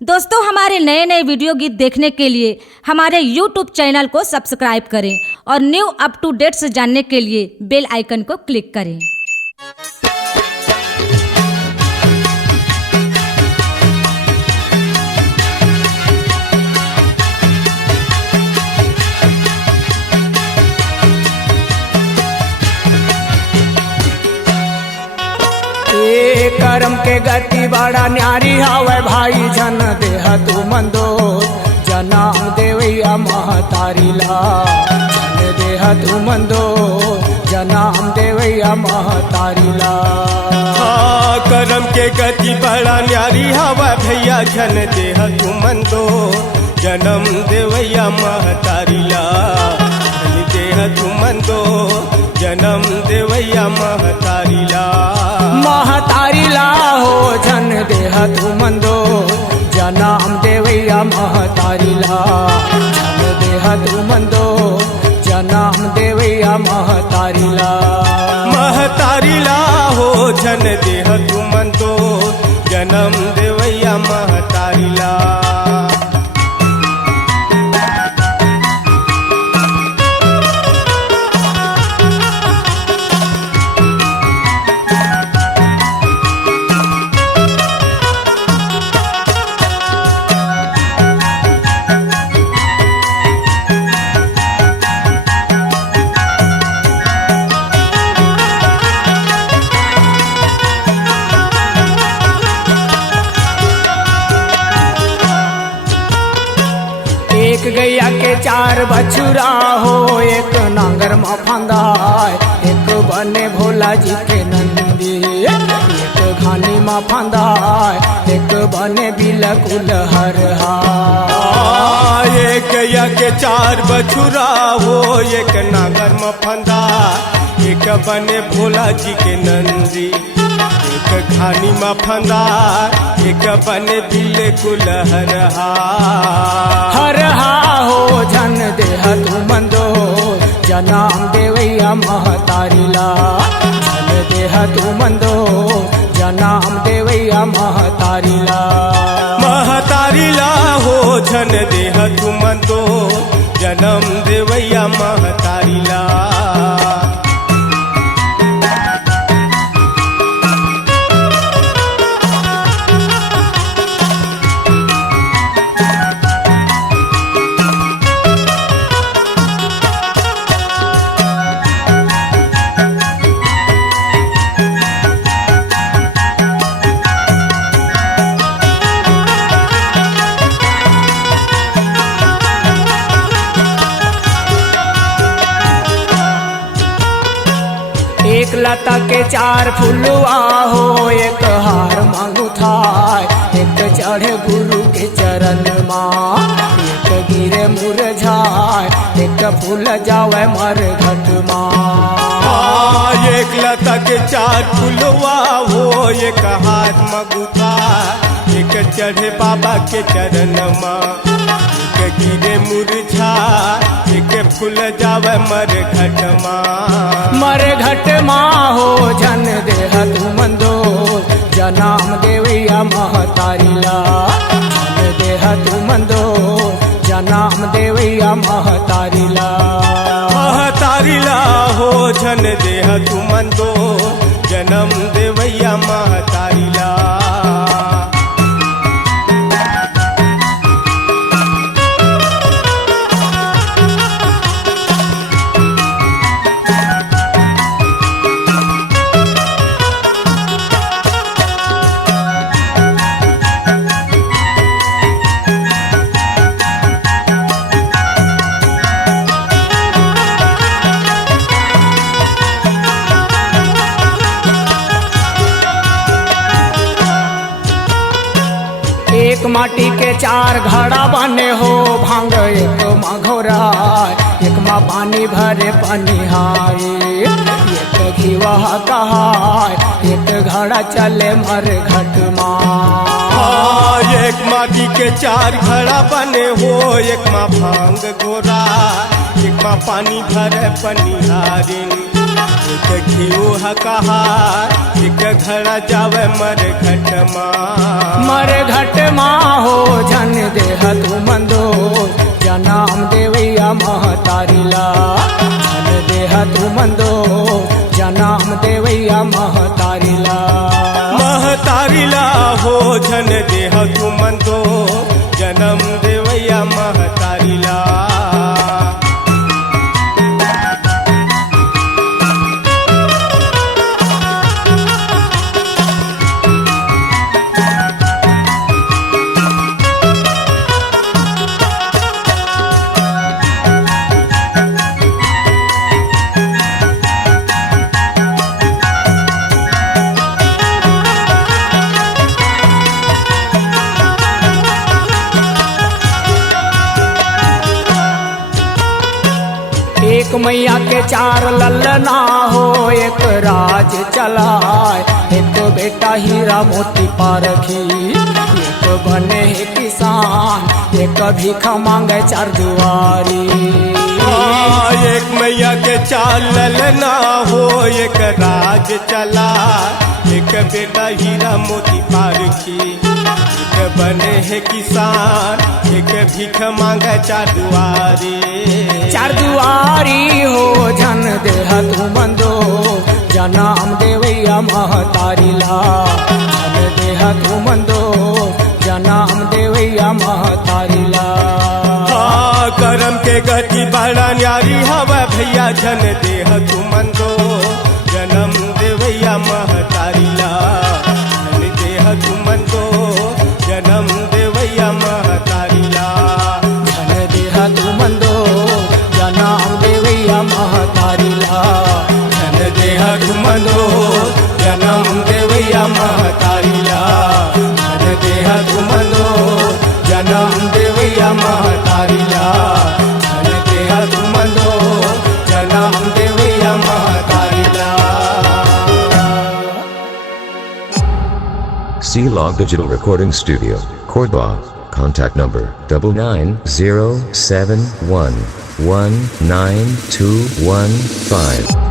दोस्तों, हमारे नए नए वीडियो गीत देखने के लिए हमारे YouTube चैनल को सब्सक्राइब करें और न्यू अप टू डेट्स जानने के लिए बेल आइकन को क्लिक करें। करम के गति बड़ा न्यारी हवे भाई जन देह तू मंदो जनाम देवैया महतारीला जन देह तू मंदो जनाम देवैया महतारीला। करम के गति बड़ा न्यारी हवा भैया जन देह तू मंदो जन्म देवैया महतारीला जन देह तू मंदो जन्म देवैया महतारीला। महतारीला हो जन देह तू मंदो जनाम देवैया महतारीला जन देह तू मंदो जनाम देवैया महतारीला। महतारीला हो जन देह तू मंदो जन्म देवैया महतारीला। एक गैया के चार बछुरा हो एक नांगर में फंदा एक बने भोला जी के नंदी एक घानी में फंदा एक बने बिलकुल हर एक गैया के चार बछुरा हो एक नागर में फंदा एक बने भोला जी के नंदी एक घानी में फंदा एक बने बिलकुल हरहा हो जन देह तू मंदो जनाम देवैया महतारीला जन देह तू मंदो जनाम देवैया महतारीला। महतारीला हो जन देह तू मंदो जन्म देवैया महतारीला। एक लता के चार फुलवा हो एक हार मांगू थाय एक चढ़े गुरु के चरण माँ एक गिरे मुरझाय एक फूल जावे मर घट माँ। एक लता के चार फुलवा हो एक हाथ मगुथा एक चढ़े बाबा के चरण माँ एक गिरे मुरझा एक फूल जावे मर घट माँ। मर घट माँ हो जन देह तू मंदो जनाम देवैया महतारीला जन देह तू मंदो जनाम देवैया महतारीला। महतारीला हो जन देह तू मंदो जन्म देवैया महतारीला। एक माटी के चार घड़ा बने हो भांग एक माँ घोरा एक माँ पानी भरे पनिहारी एक घीवा कहाय एक घड़ा चले मर घट माँ। एक माटी के चार घड़ा बने हो एक माँ भांग घोरा एक माँ पानी भरे पनिहारिन एक घीव कहा एक घड़ा जावे मर घट माँ हो जन देह तू मंदो जनाम देवैया महतारीला जन देह तू मंदो जनाम देवैया महतारीला महतारीला हो जन देह तू मंदो जन्म देवैया महतारीला एक मैया के चार लल्लना हो एक राज चलाए एक बेटा हीरा मोती पारखी एक बने किसान एक भीख मांगे चार दुआरी एक मैया के चार ललना हो एक राज चला एक बेटा हीरा मोती पारखी एक बने है किसान एक भीख मांगे चार दुआरी हो जन देह तू मंदो जनाम देवैया महतारीला जन देह तू मंदो जनाम देवैया महतारीला करम के गति बड़ा न्यारी हवा भैया जन देह तू मंदो जन्म देवैया महतारीला जन देह तू मंदो जन्म देवैया महतारीला जन देह तू मंदो जनाम देवैया महतारीला जन देह तू मंदो जन्म देवैया महतारीला जन देह तू मंदो जन्म देवैया महतारीला जन देह तू मंदो जन्म Devaiah महतारीला C-Log Digital Recording Studio, Cordoba. Contact number 9907119215.